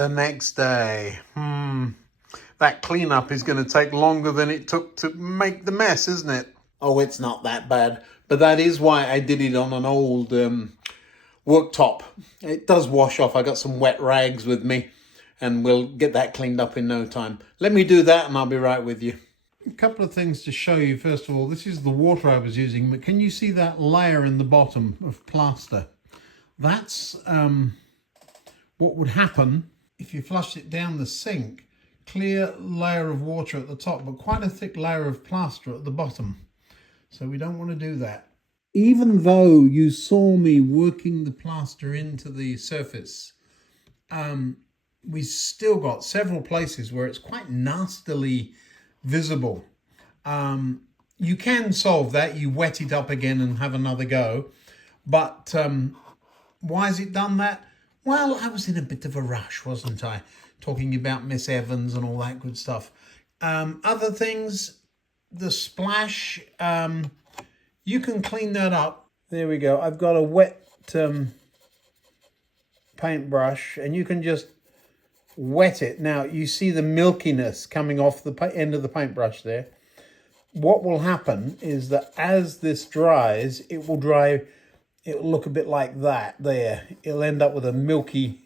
The next day. That cleanup is going to take longer than it took to make the mess, isn't it? Oh, it's not that bad. But that is why I did it on an old worktop. It does wash off. I got some wet rags with me, and we'll get that cleaned up in no time. Let me do that and I'll be right with you. A couple of things to show you. First of all, this is the water I was using, but can you see that layer in the bottom of plaster? That's what would happen if you flushed it down the sink. Clear layer of water at the top, but quite a thick layer of plaster at the bottom. So we don't want to do that. Even though you saw me working the plaster into the surface, we still got several places where it's quite nastily visible. You can solve that. You wet it up again and have another go. But why has it done that? Well, I was in a bit of a rush, wasn't I? Talking about Miss Evans and all that good stuff. Other things, the splash, you can clean that up. There we go. I've got a wet paintbrush, and you can just wet it. Now, you see the milkiness coming off the end of the paintbrush there. What will happen is that as this dries, it will dry. It'll look a bit like that there. It'll end up with a milky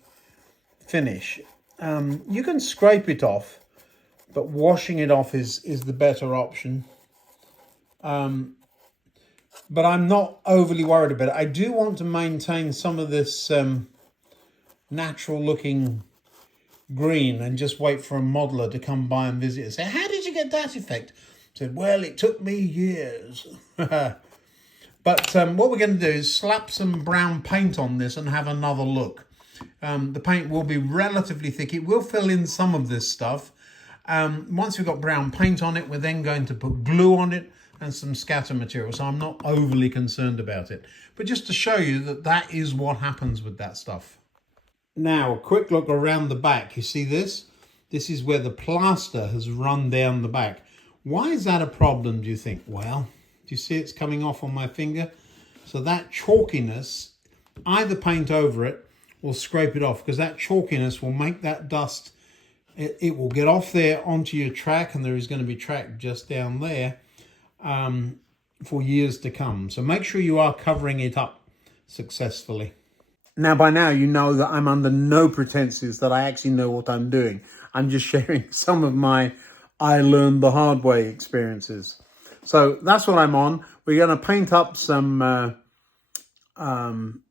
finish. You can scrape it off, but washing it off is the better option. But I'm not overly worried about it. I do want to maintain some of this natural looking green and just wait for a modeler to come by and visit and say, how did you get that effect? I said, well, it took me years. But what we're going to do is slap some brown paint on this and have another look. The paint will be relatively thick. It will fill in some of this stuff. Once we've got brown paint on it, we're then going to put glue on it and some scatter material. So I'm not overly concerned about it. But just to show you that that is what happens with that stuff. Now, a quick look around the back. You see this? This is where the plaster has run down the back. Why is that a problem, do you think? Well, do you see it's coming off on my finger? So that chalkiness, either paint over it or scrape it off, because that chalkiness will make that dust, it will get off there onto your track, and there is going to be track just down there for years to come. So make sure you are covering it up successfully. Now, by now, you know that I'm under no pretenses that I actually know what I'm doing. I'm just sharing some of my I learned the hard way experiences. So that's what I'm on. We're going to paint up some brown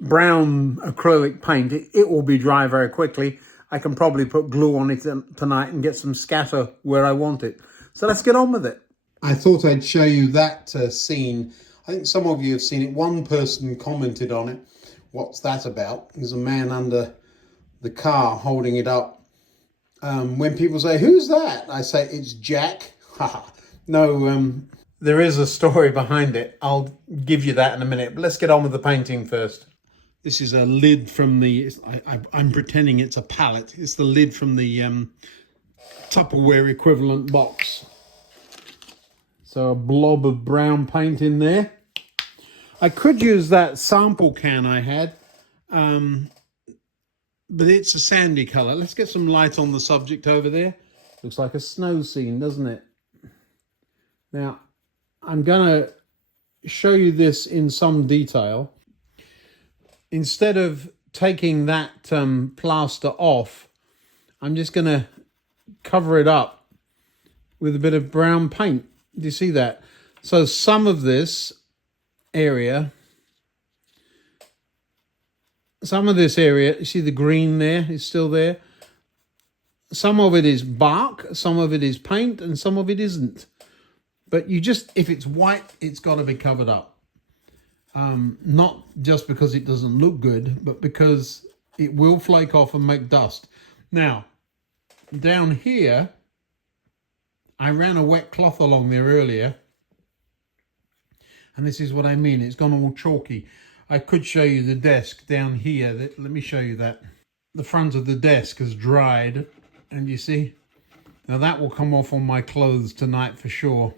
acrylic paint. It will be dry very quickly. I can probably put glue on it tonight and get some scatter where I want it. So let's get on with it. I thought I'd show you that scene. I think some of you have seen it. One person commented on it. What's that about? There's a man under the car holding it up. When people say, who's that? I say, it's Jack. No, there is a story behind it. I'll give you that in a minute. But let's get on with the painting first. This is a lid from the, I'm pretending it's a pallet. It's the lid from the Tupperware equivalent box. So a blob of brown paint in there. I could use that sample can I had, but it's a sandy colour. Let's get some light on the subject over there. Looks like a snow scene, doesn't it? Now, I'm going to show you this in some detail. Instead of taking that plaster off, I'm just going to cover it up with a bit of brown paint. Do you see that? So some of this area, you see the green there is still there. Some of it is bark, some of it is paint, and some of it isn't. But you just, if it's white, it's got to be covered up. Not just because it doesn't look good, but because it will flake off and make dust. Now, down here, I ran a wet cloth along there earlier. And this is what I mean. It's gone all chalky. I could show you the desk down here. Let me show you that. The front of the desk has dried. And you see? Now that will come off on my clothes tonight for sure.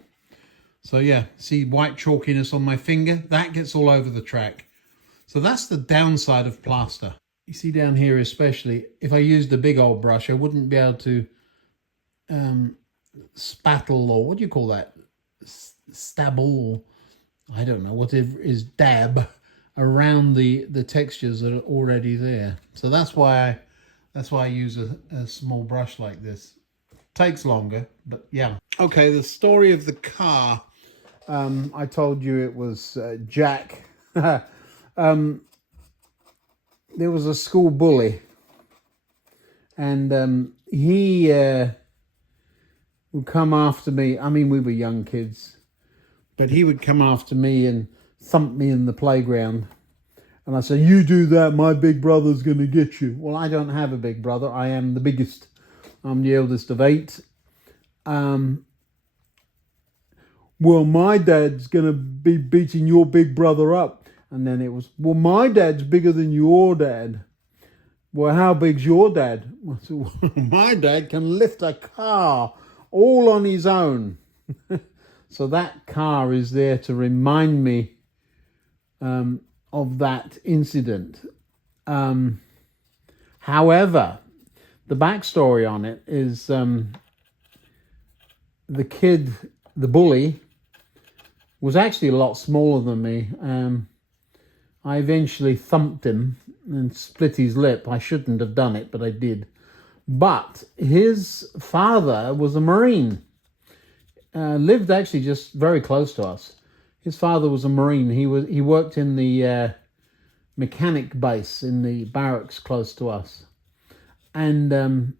So yeah, see white chalkiness on my finger? That gets all over the track. So that's the downside of plaster. You see down here especially, if I used a big old brush, I wouldn't be able to spattle, or what do you call that? Stabble, I don't know, whatever is dab around the textures that are already there. So that's why I use a small brush like this. Takes longer, but yeah. Okay, the story of the car. I told you it was Jack. There was a school bully, and he would come after me. I mean, we were young kids, but he would come after me and thump me in the playground. And I said, "You do that, my big brother's going to get you." Well, I don't have a big brother. I am the biggest. I'm the eldest of 8. Well, my dad's going to be beating your big brother up. And then it was, well, my dad's bigger than your dad. Well, how big's your dad? I said, well, my dad can lift a car all on his own. So that car is there to remind me of that incident. However, the backstory on it is the kid, the bully, was actually a lot smaller than me. I eventually thumped him and split his lip. I shouldn't have done it, but I did. But his father was a Marine. Lived actually just very close to us. His father was a Marine. He worked in the mechanic base in the barracks close to us. And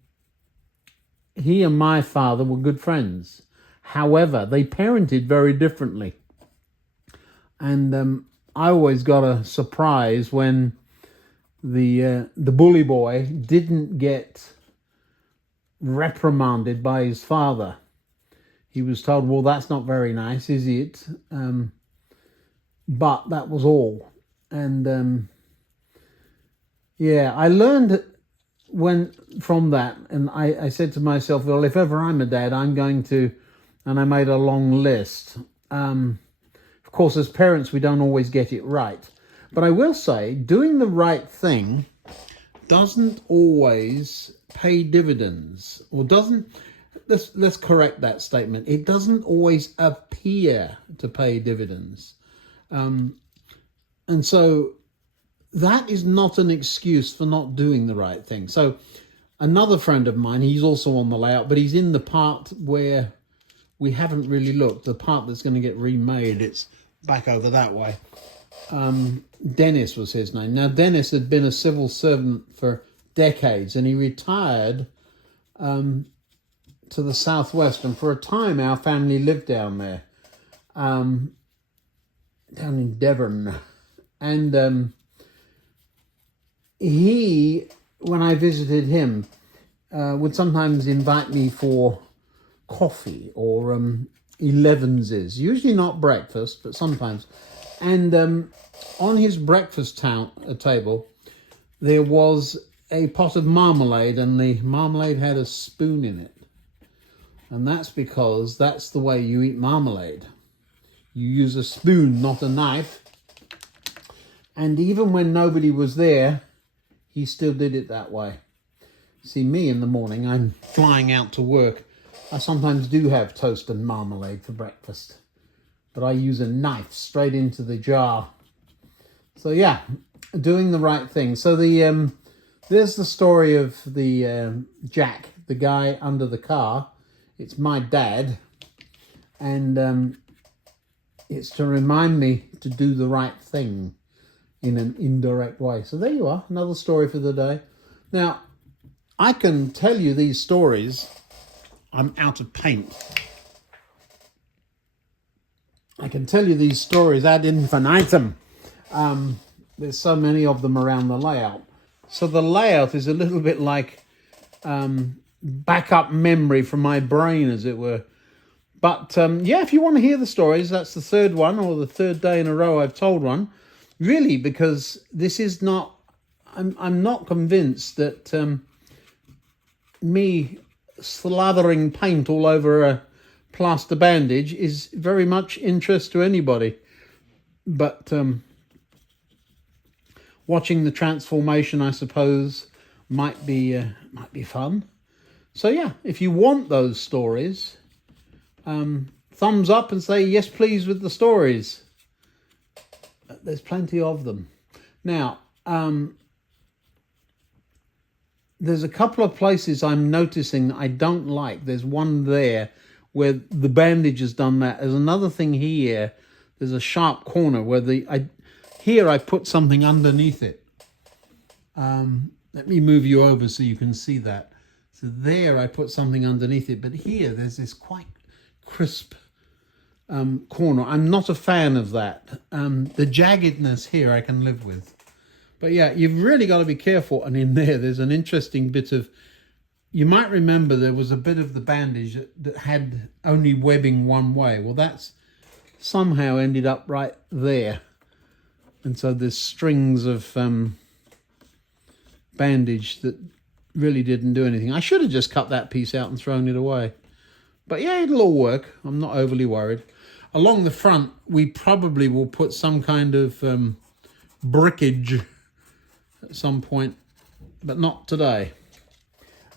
he and my father were good friends. However, they parented very differently. And I always got a surprise when the bully boy didn't get reprimanded by his father. He was told, well, that's not very nice, is it? But that was all. And yeah, I learned from that, and I said to myself, well, if ever I'm a dad, I'm going to, and I made a long list. Of course, as parents, we don't always get it right. But I will say, doing the right thing doesn't always pay dividends, or doesn't, let's correct that statement. It doesn't always appear to pay dividends. And so that is not an excuse for not doing the right thing. So another friend of mine, he's also on the layout, but he's in the part where we haven't really looked, the part that's going to get remade. It's back over that way. Dennis was his name. Now, Dennis had been a civil servant for decades, and he retired to the southwest. And for a time, our family lived down there, down in Devon. And he, when I visited him, would sometimes invite me for coffee or 11s, usually not breakfast, but sometimes. And on his breakfast table, there was a pot of marmalade, and the marmalade had a spoon in it. And that's because that's the way you eat marmalade. You use a spoon, not a knife. And even when nobody was there, he still did it that way. See, me in the morning, I'm flying out to work. I sometimes do have toast and marmalade for breakfast, but I use a knife straight into the jar. So yeah, doing the right thing. So there's the story of the Jack, the guy under the car. It's my dad, and it's to remind me to do the right thing in an indirect way. So there you are, another story for the day. Now, I can tell you these stories. I'm out of paint. I can tell you these stories ad infinitum. There's so many of them around the layout. So the layout is a little bit like backup memory from my brain, as it were. But yeah, if you want to hear the stories, that's the third one, or the third day in a row I've told one. Really, because this is not, I'm not convinced that me slathering paint all over a plaster bandage is very much interest to anybody. But watching the transformation, I suppose, might be fun. So yeah, if you want those stories, thumbs up and say yes please with the stories. There's plenty of them. Now, there's a couple of places I'm noticing that I don't like. There's one there where the bandage has done that. There's another thing here. There's a sharp corner where here I put something underneath it. Let me move you over so you can see that. So there I put something underneath it, but here there's this quite crisp corner. I'm not a fan of that. The jaggedness here I can live with. But yeah, you've really got to be careful. And in there's an interesting bit of, you might remember there was a bit of the bandage that had only webbing one way. Well, that's somehow ended up right there. And so there's strings of bandage that really didn't do anything. I should have just cut that piece out and thrown it away. But yeah, it'll all work. I'm not overly worried. Along the front, we probably will put some kind of brickage at some point, but not today.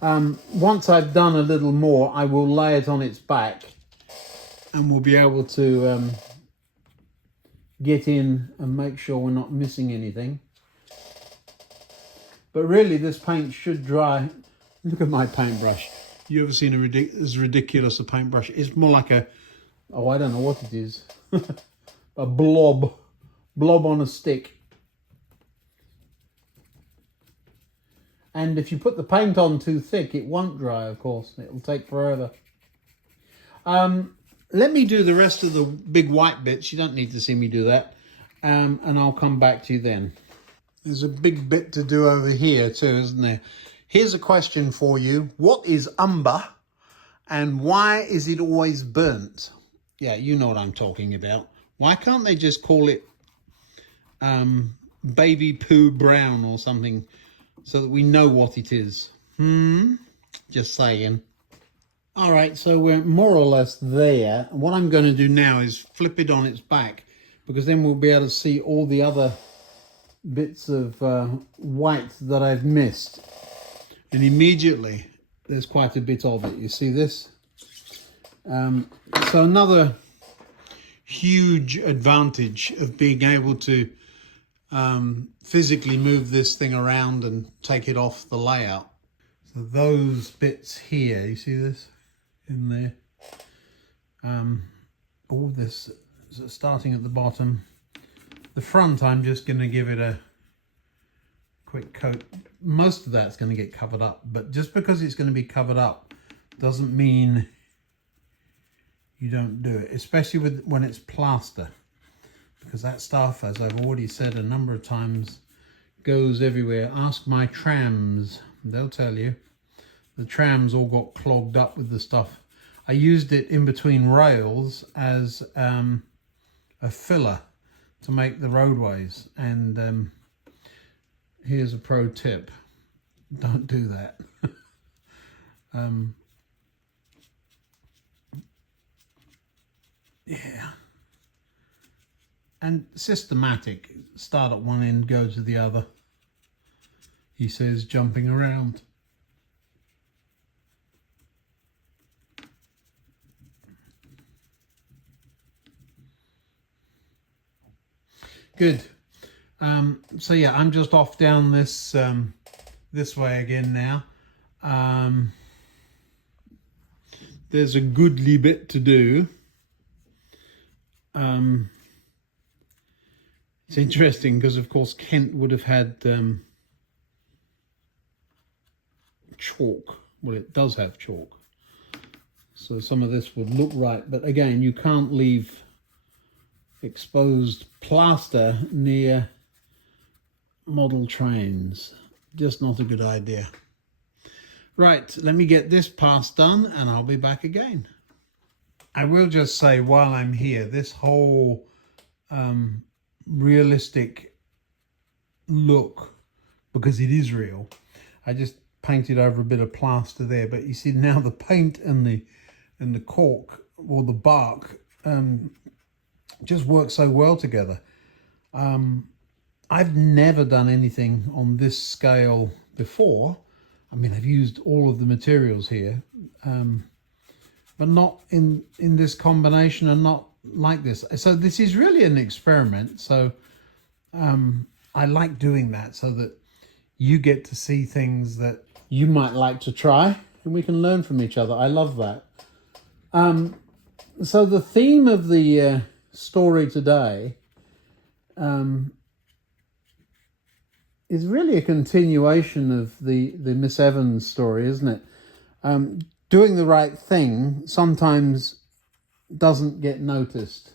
Once I've done a little more, I will lay it on its back and we'll be able to get in and make sure we're not missing anything. But really, this paint should dry. Look at my paintbrush. You ever seen as ridiculous a paintbrush? It's more like I don't know what it is. A blob on a stick. And if you put the paint on too thick, it won't dry, of course. It'll take forever. Let me do the rest of the big white bits. You don't need to see me do that. And I'll come back to you then. There's a big bit to do over here too, isn't there? Here's a question for you. What is umber and why is it always burnt? Yeah, you know what I'm talking about. Why can't they just call it baby poo brown or something so that we know what it is? Just saying. All right, so we're more or less there. What I'm going to do now is flip it on its back, because then we'll be able to see all the other bits of white that I've missed. And immediately there's quite a bit of it. You see this? So another huge advantage of being able to physically move this thing around and take it off the layout. So those bits here, you see this in there? All this starting at the bottom. The front, I'm just going to give it a quick coat. Most of that's going to get covered up, but just because it's going to be covered up doesn't mean you don't do it, especially when it's plaster, because that stuff, as I've already said a number of times, goes everywhere. Ask my trams, they'll tell you. The trams all got clogged up with the stuff. I used it in between rails as a filler to make the roadways, and here's a pro tip: don't do that. Yeah, and systematic. Start at one end, go to the other. He says, jumping around. Good. So yeah, I'm just off down this this way again now. There's a goodly bit to do. It's interesting because, of course, Kent would have had chalk. Well, it does have chalk, so some of this would look right. But again, you can't leave exposed plaster near model trains. Just not a good idea. Right, let me get this pass done and I'll be back again. I will just say while I'm here, this whole realistic look, because it is real, I just painted over a bit of plaster there, but you see now the paint and the cork or the bark just work so well together. I'm I've never done anything on this scale before. I mean, I've used all of the materials here, but not in this combination and not like this. So this is really an experiment. So I like doing that so that you get to see things that you might like to try and we can learn from each other. I love that. So the theme of the story today is really a continuation of the Miss Evans story, isn't it? Doing the right thing sometimes doesn't get noticed.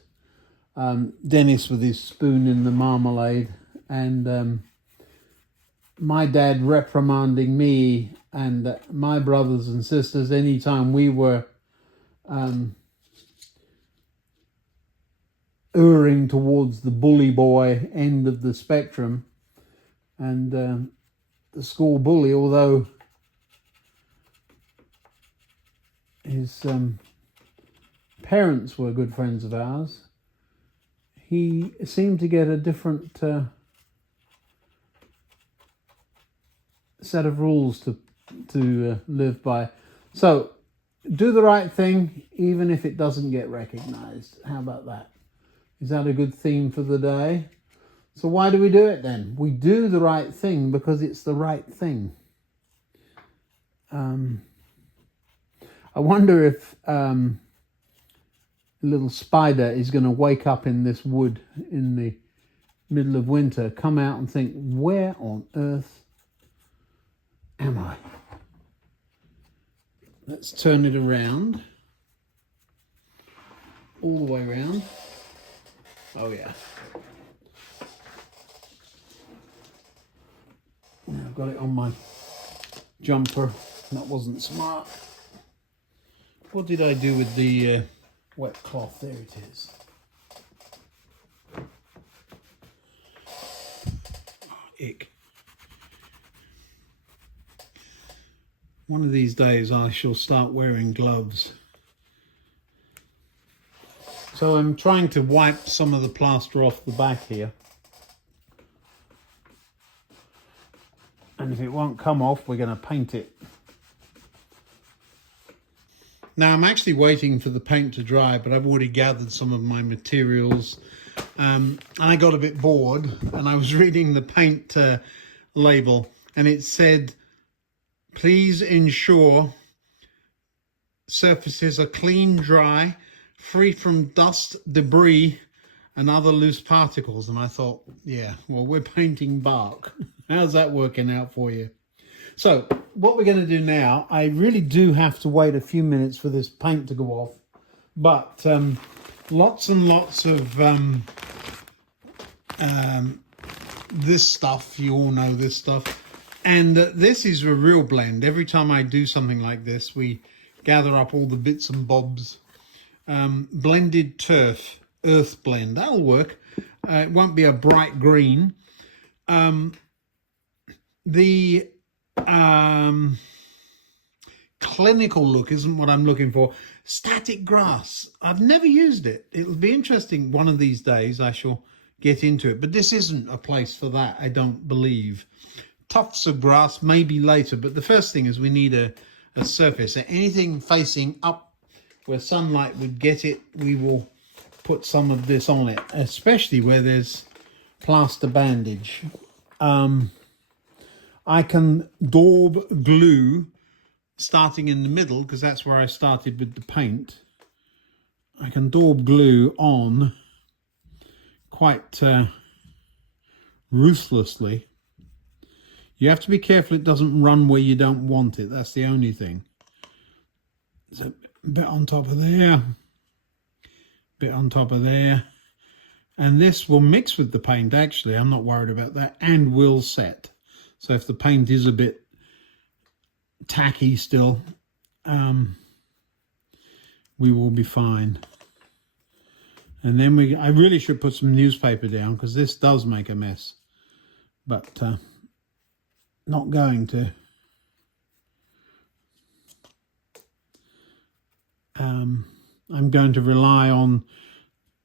Dennis with his spoon in the marmalade, and my dad reprimanding me and my brothers and sisters anytime we were erring towards the bully boy end of the spectrum. And the school bully, although his parents were good friends of ours, he seemed to get a different set of rules to live by. So do the right thing even if it doesn't get recognized. How about that? Is that a good theme for the day? So why do we do it then? We do the right thing because it's the right thing. I wonder if a little spider is going to wake up in this wood in the middle of winter, come out and think, where on earth am I? Let's turn it around. All the way around. Oh yeah. I've got it on my jumper. That wasn't smart. What did I do with the wet cloth? There it is. Oh, ick. One of these days I shall start wearing gloves. So I'm trying to wipe some of the plaster off the back here. And if it won't come off, we're going to paint it. Now I'm actually waiting for the paint to dry, but I've already gathered some of my materials. And I got a bit bored and I was reading the paint label, and it said, please ensure surfaces are clean, dry, free from dust, debris and other loose particles. And I thought, yeah, well, we're painting bark. How's that working out for you? So what we're going to do now, I really do have to wait a few minutes for this paint to go off, but lots and lots of this stuff, you all know this stuff, and this is a real blend. Every time I do something like this, we gather up all the bits and bobs. Blended turf, earth blend, that'll work. It won't be a bright green. The clinical look isn't what I'm looking for. Static grass, I've never used it. It'll be interesting. One of these days I shall get into it, but this isn't a place for that, I don't believe. Tufts of grass maybe later, but the first thing is we need a surface. So anything facing up where sunlight would get it, we will put some of this on it, especially where there's plaster bandage. I can daub glue starting in the middle, because that's where I started with the paint. I can daub glue on quite ruthlessly. You have to be careful it doesn't run where you don't want it. That's the only thing. So a bit on top of there, bit on top of there. And this will mix with the paint, actually. I'm not worried about that, and will set. So if the paint is a bit tacky still, we will be fine. And then I really should put some newspaper down, because this does make a mess. But not going to. I'm going to rely on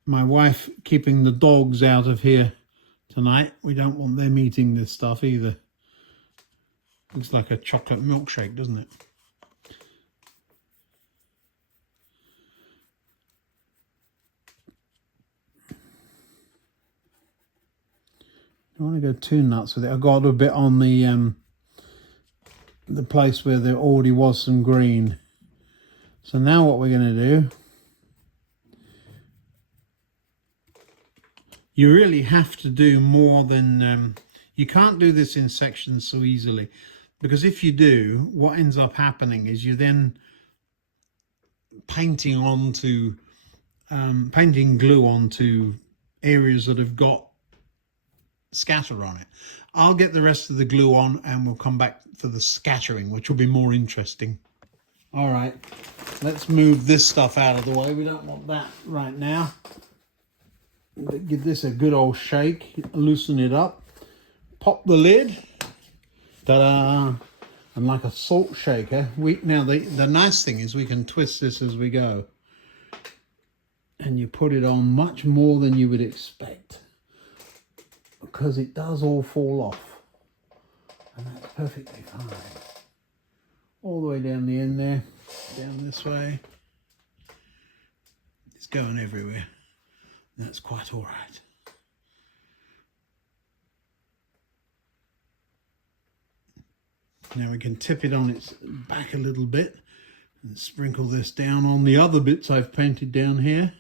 my wife keeping the dogs out of here tonight. We don't want them eating this stuff either. Looks like a chocolate milkshake, doesn't it? Don't want to go too nuts with it. I got a bit on the place where there already was some green. So now what we're going to do, you really have to do more than, you can't do this in sections so easily, because if you do, what ends up happening is you then painting glue onto areas that have got scatter on it. I'll get the rest of the glue on and we'll come back for the scattering, which will be more interesting. All right, let's move this stuff out of the way. We don't want that right now. Give this a good old shake, loosen it up, pop the lid, ta-da! And like a salt shaker, now the nice thing is we can twist this as we go. And you put it on much more than you would expect, because it does all fall off. And that's perfectly fine. All the way down the end there, down this way. It's going everywhere. That's quite all right. Now we can tip it on its back a little bit and sprinkle this down on the other bits I've painted down here.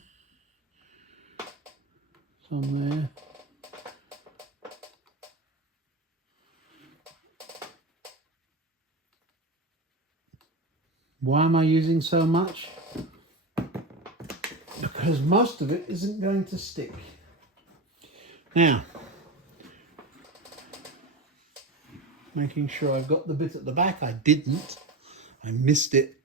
Some there. Why am I using so much? Because most of it isn't going to stick. Now, making sure I've got the bit at the back. I didn't. I missed it.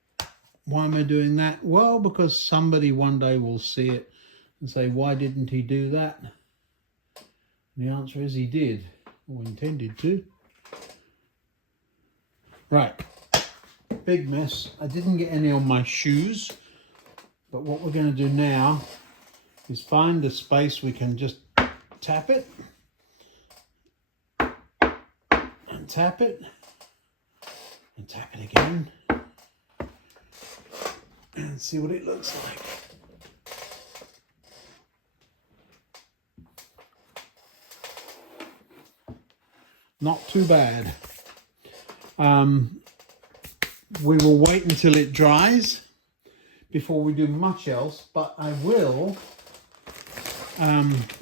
Why am I doing that? Well, because somebody one day will see it and say, why didn't he do that? And the answer is he did, or intended to. Right. Big mess. I didn't get any on my shoes. But what we're going to do now is find the space we can just tap it and tap it and tap it again and see what it looks like. Not too bad. We will wait until it dries before we do much else, but I will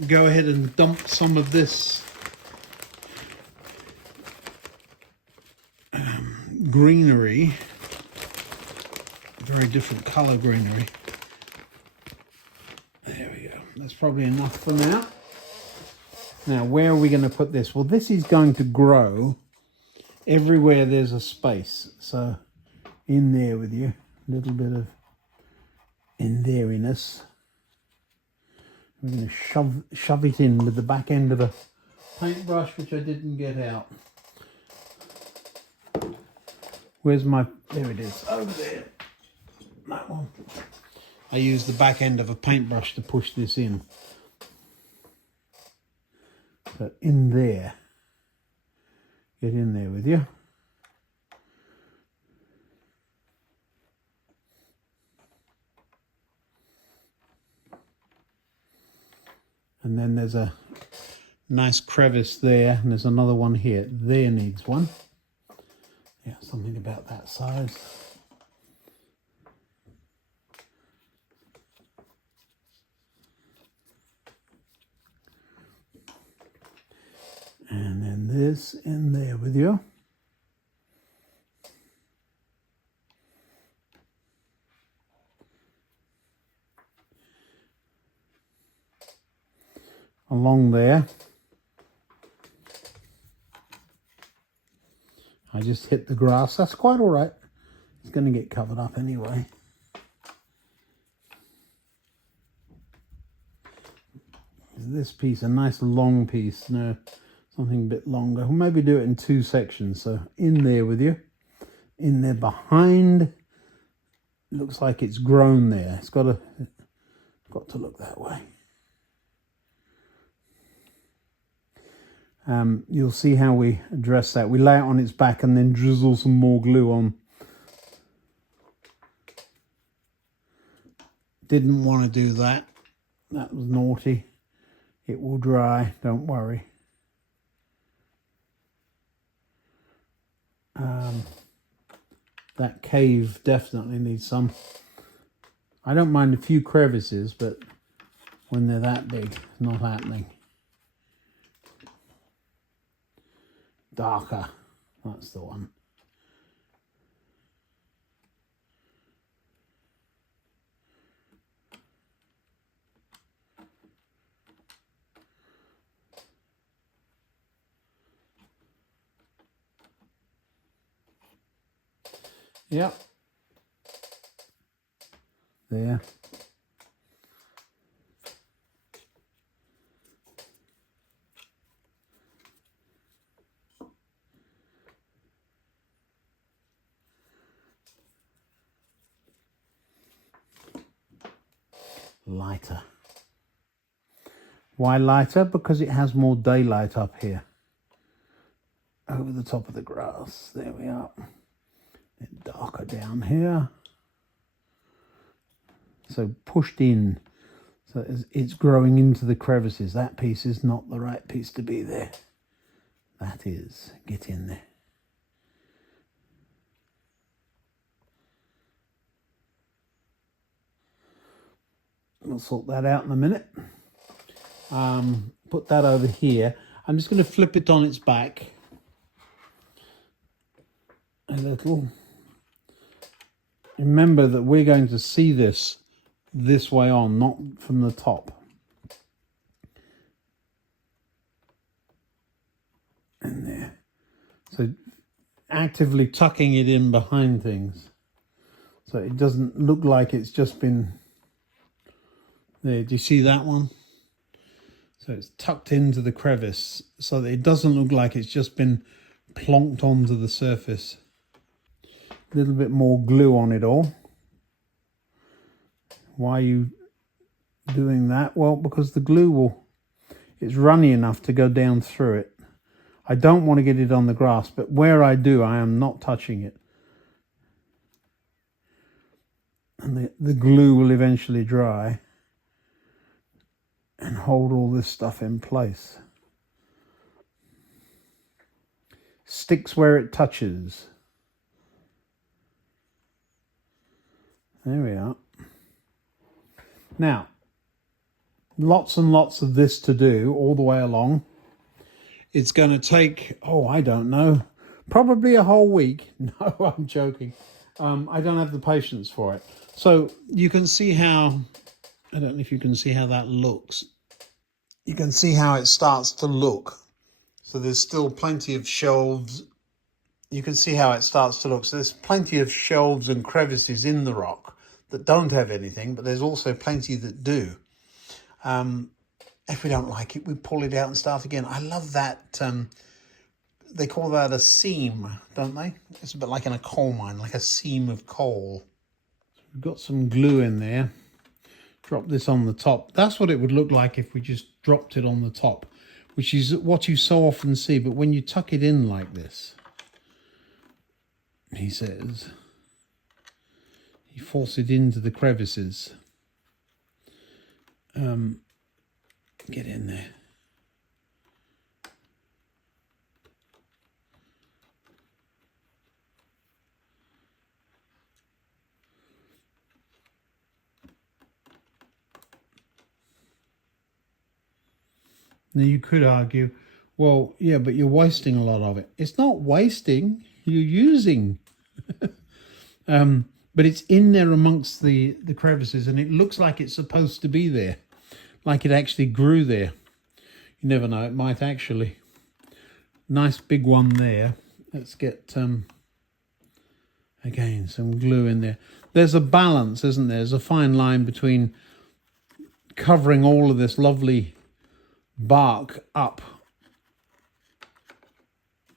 go ahead and dump some of this greenery, very different color greenery. There we go. That's probably enough for now. Now, where are we going to put this? Well, this is going to grow everywhere there's a space. So in there with you, a little bit of in there-iness. We're going to shove it in with the back end of a paintbrush, which I didn't get out. Where's my, there it is, over there. That one. I used the back end of a paintbrush to push this in. So in there. Get in there with you. And then there's a nice crevice there, and there's another one here. There needs one. Yeah, something about that size. And then this in there with you. Along there, I just hit the grass. That's quite all right. It's going to get covered up anyway. This piece, a nice long piece. No, something a bit longer. We'll maybe do it in two sections. So in there with you. In there behind. Looks like it's grown there. It's got to look that way. You'll see how we address that. We lay it on its back and then drizzle some more glue on. Didn't want to do that. That was naughty. It will dry, don't worry. That cave definitely needs some. I don't mind a few crevices, but when they're that big, not happening. Darker, that's the one. Yep. There. Lighter. Why lighter? Because it has more daylight up here. Over the top of the grass. There we are. And darker down here. So pushed in. So it's growing into the crevices. That piece is not the right piece to be there. That is. Get in there. We'll sort that out in a minute. Put that over here. I'm just going to flip it on its back a little. Remember that we're going to see this way on, not from the top. And there. So actively tucking it in behind things. So it doesn't look like it's just been... There, do you see that one? So it's tucked into the crevice so that it doesn't look like it's just been plonked onto the surface. A little bit more glue on it all. Why are you doing that? Well, because the glue it's runny enough to go down through it. I don't want to get it on the grass, but where I do, I am not touching it. And the glue will eventually dry and hold all this stuff in place. Sticks where it touches. There we are. Now, lots and lots of this to do all the way along. It's going to take, I don't know, probably a whole week. No, I'm joking. I don't have the patience for it. So you can see how, I don't know if you can see how that looks. You can see how it starts to look. So there's still plenty of shelves. You can see how it starts to look. So there's plenty of shelves and crevices in the rock that don't have anything, but there's also plenty that do. If we don't like it, we pull it out and start again. I love that. They call that a seam, don't they? It's a bit like in a coal mine, like a seam of coal. We've got some glue in there. Drop this on the top. That's what it would look like if we just dropped it on the top, which is what you so often see. But when you tuck it in like this, he says, you force it into the crevices. Get in there. Now you could argue, well, yeah, but you're wasting a lot of it. It's not wasting, you're using. But it's in there amongst the crevices, and it looks like it's supposed to be there, like it actually grew there. You never know, it might actually. Nice big one there. Let's get, again, some glue in there. There's a balance, isn't there? There's a fine line between covering all of this lovely bark up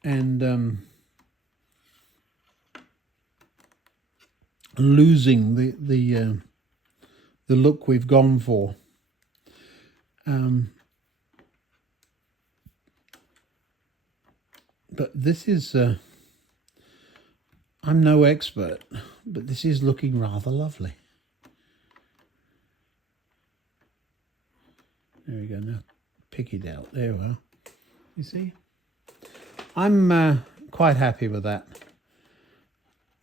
and losing the look we've gone for. But this is, I'm no expert, but this is looking rather lovely. There we go, now pick it out, there we are. You see? I'm quite happy with that.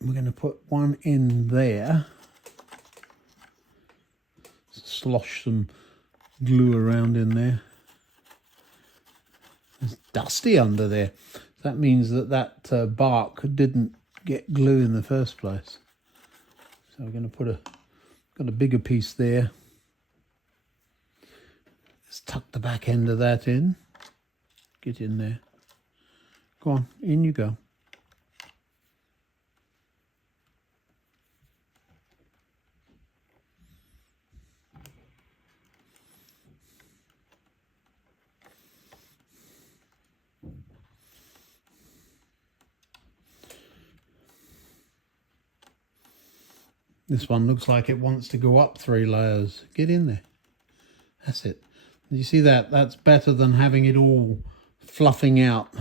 We're going to put one in there. Slosh some glue around in there. It's dusty under there. That means that bark didn't get glue in the first place. So we're going to put got a bigger piece there. Let's tuck the back end of that in. Get in there. Go on, in you go. This one looks like it wants to go up 3 layers. Get in there. That's it. You see that? That's better than having it all fluffing out.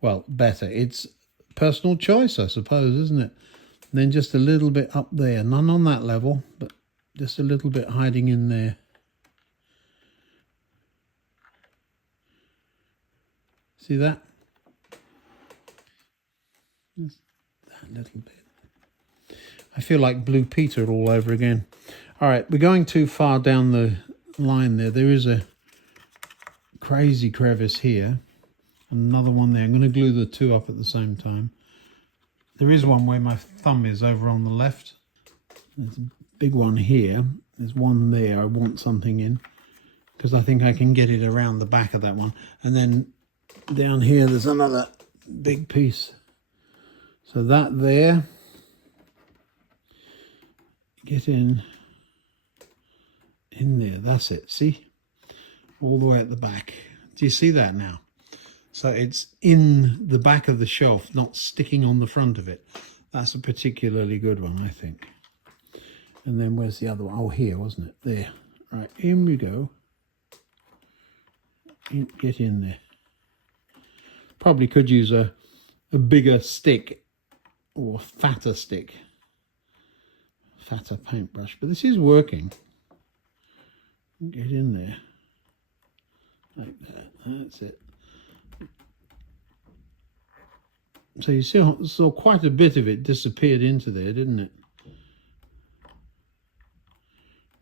Well, better. It's personal choice, I suppose, isn't it? And then just a little bit up there. None on that level, but just a little bit hiding in there. See that? Just that little bit. I feel like Blue Peter all over again. All right, we're going too far down the line there. There is a crazy crevice here. Another one there. I'm going to glue the two up at the same time. There is one where my thumb is over on the left. There's a big one here. There's one there I want something in, because I think I can get it around the back of that one. And then down here there's another big piece. So that there. Get in there, that's it, see? All the way at the back. Do you see that now? So it's in the back of the shelf, not sticking on the front of it. That's a particularly good one, I think. And then where's the other one? Oh, here, wasn't it? There. Right, in we go. Get in there. Probably could use a bigger stick or fatter stick. Fatter paintbrush, but this is working. Get in there like that. That's it. So you saw quite a bit of it disappeared into there, didn't it?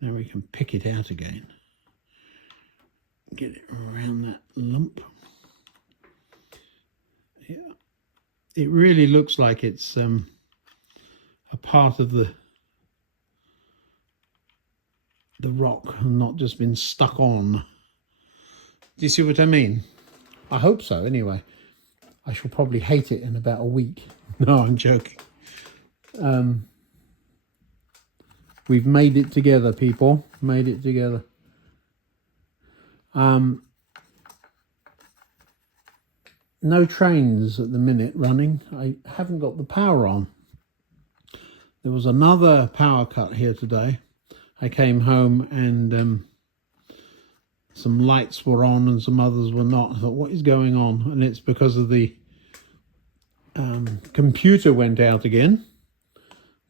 Now we can pick it out again. Get it around that lump. Yeah, it really looks like it's a part of the rock and not just been stuck on. Do you see what I mean? I hope so, anyway. I shall probably hate it in about a week. No, I'm joking. We've made it together, people. Made it together. No trains at the minute running. I haven't got the power on. There was another power cut here today. I came home and some lights were on and some others were not. I thought, what is going on? And it's because of the computer went out again.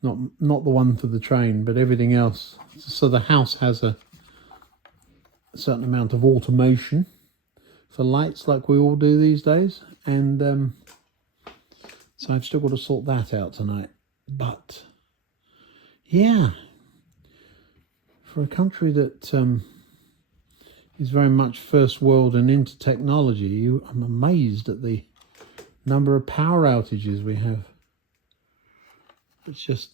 Not the one for the train, but everything else. So the house has a certain amount of automation for lights, like we all do these days. And so I've still got to sort that out tonight. But yeah, for a country that is very much first world and into technology, I'm amazed at the number of power outages we have. It's just,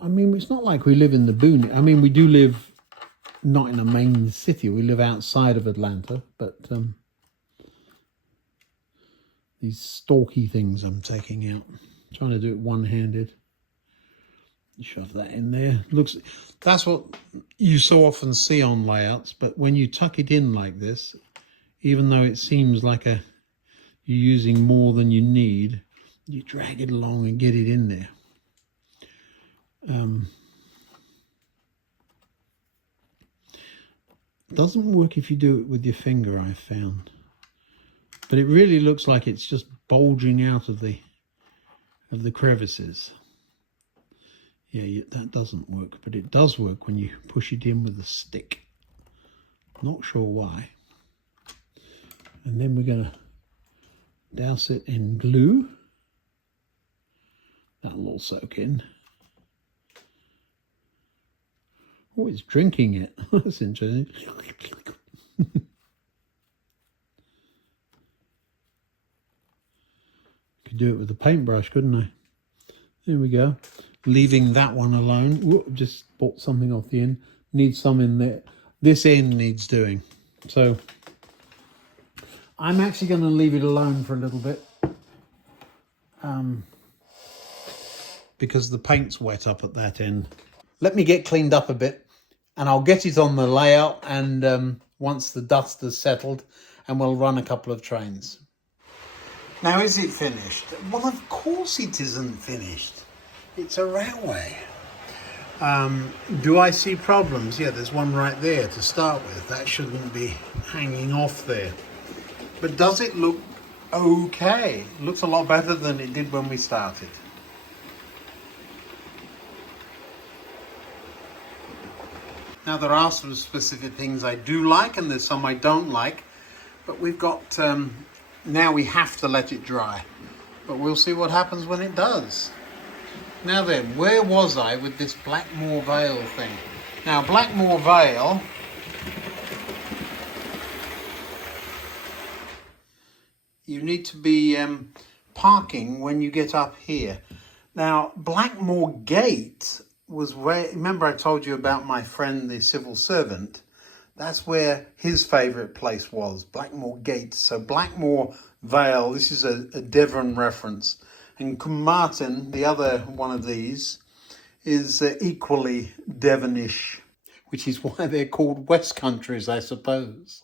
I mean, it's not like we live in the boonies. I mean, we do live not in a main city. We live outside of Atlanta, but these stalky things I'm taking out. I'm trying to do it one-handed. Shove that in there. That's what you so often see on layouts, but when you tuck it in like this, even though it seems like you're using more than you need, you drag it along and get it in there. Doesn't work if you do it with your finger, I've found. But it really looks like it's just bulging out of the crevices. Yeah, that doesn't work, but it does work when you push it in with a stick. Not sure why. And then we're going to douse it in glue. That'll all soak in. Oh, it's drinking it. That's interesting. Could do it with a paintbrush, couldn't I? There we go. Leaving that one alone. Whoop, just bought something off the end. Needs some in there. This end needs doing. So I'm actually going to leave it alone for a little bit. Because the paint's wet up at that end. Let me get cleaned up a bit and I'll get it on the layout, and once the dust has settled, and we'll run a couple of trains. Now, is it finished? Well, of course it isn't finished. It's a railway. Do I see problems? Yeah, there's one right there to start with. That shouldn't be hanging off there. But does it look okay? It looks a lot better than it did when we started. Now, there are some specific things I do like and there's some I don't like. But we've got, now we have to let it dry. But we'll see what happens when it does. Now then, where was I with this Blackmoor Vale thing? Now, Blackmoor Vale, you need to be parking when you get up here. Now, Blackmoor Gate was where, remember I told you about my friend, the civil servant? That's where his favourite place was, Blackmoor Gate. So Blackmoor Vale, this is a Devon reference. And Carmarthen, the other one of these, is equally Devonish, which is why they're called West Countries, I suppose.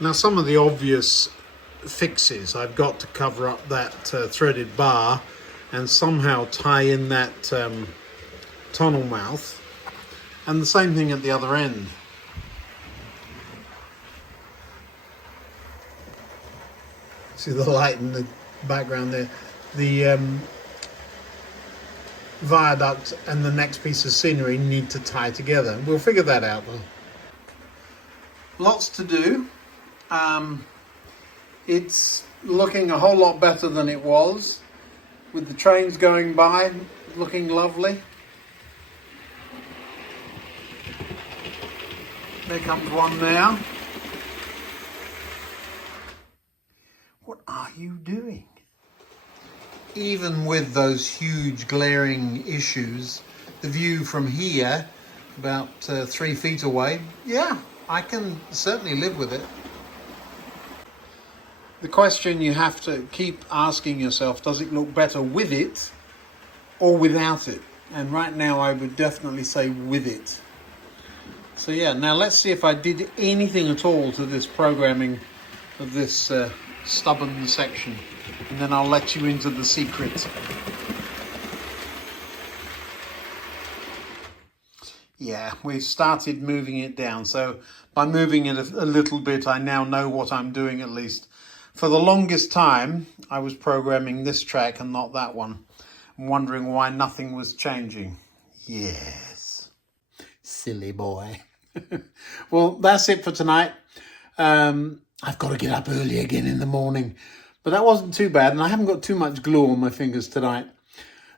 Now, some of the obvious fixes, I've got to cover up that threaded bar and somehow tie in that tunnel mouth. And the same thing at the other end. See the light in the background there. The viaduct and the next piece of scenery need to tie together. We'll figure that out though. Lots to do. It's looking a whole lot better than it was, with the trains going by, looking lovely. There comes one now. What are you doing? Even with those huge glaring issues, the view from here, about 3 feet away, yeah, I can certainly live with it. The question you have to keep asking yourself, does it look better with it or without it? And right now I would definitely say with it. So yeah, now let's see if I did anything at all to this programming of this stubborn section, and then I'll let you into the secret. Yeah, we've started moving it down, so by moving it a little bit, I now know what I'm doing at least. For the longest time, I was programming this track and not that one, and wondering why nothing was changing. Yes, silly boy. Well, that's it for tonight. I've got to get up early again in the morning, but that wasn't too bad, and I haven't got too much glue on my fingers tonight.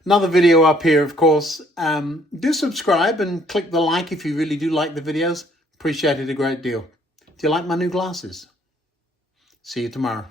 Another video up here, of course. Do subscribe and click the like if you really do like the videos. Appreciate it a great deal. Do you like my new glasses? See you tomorrow.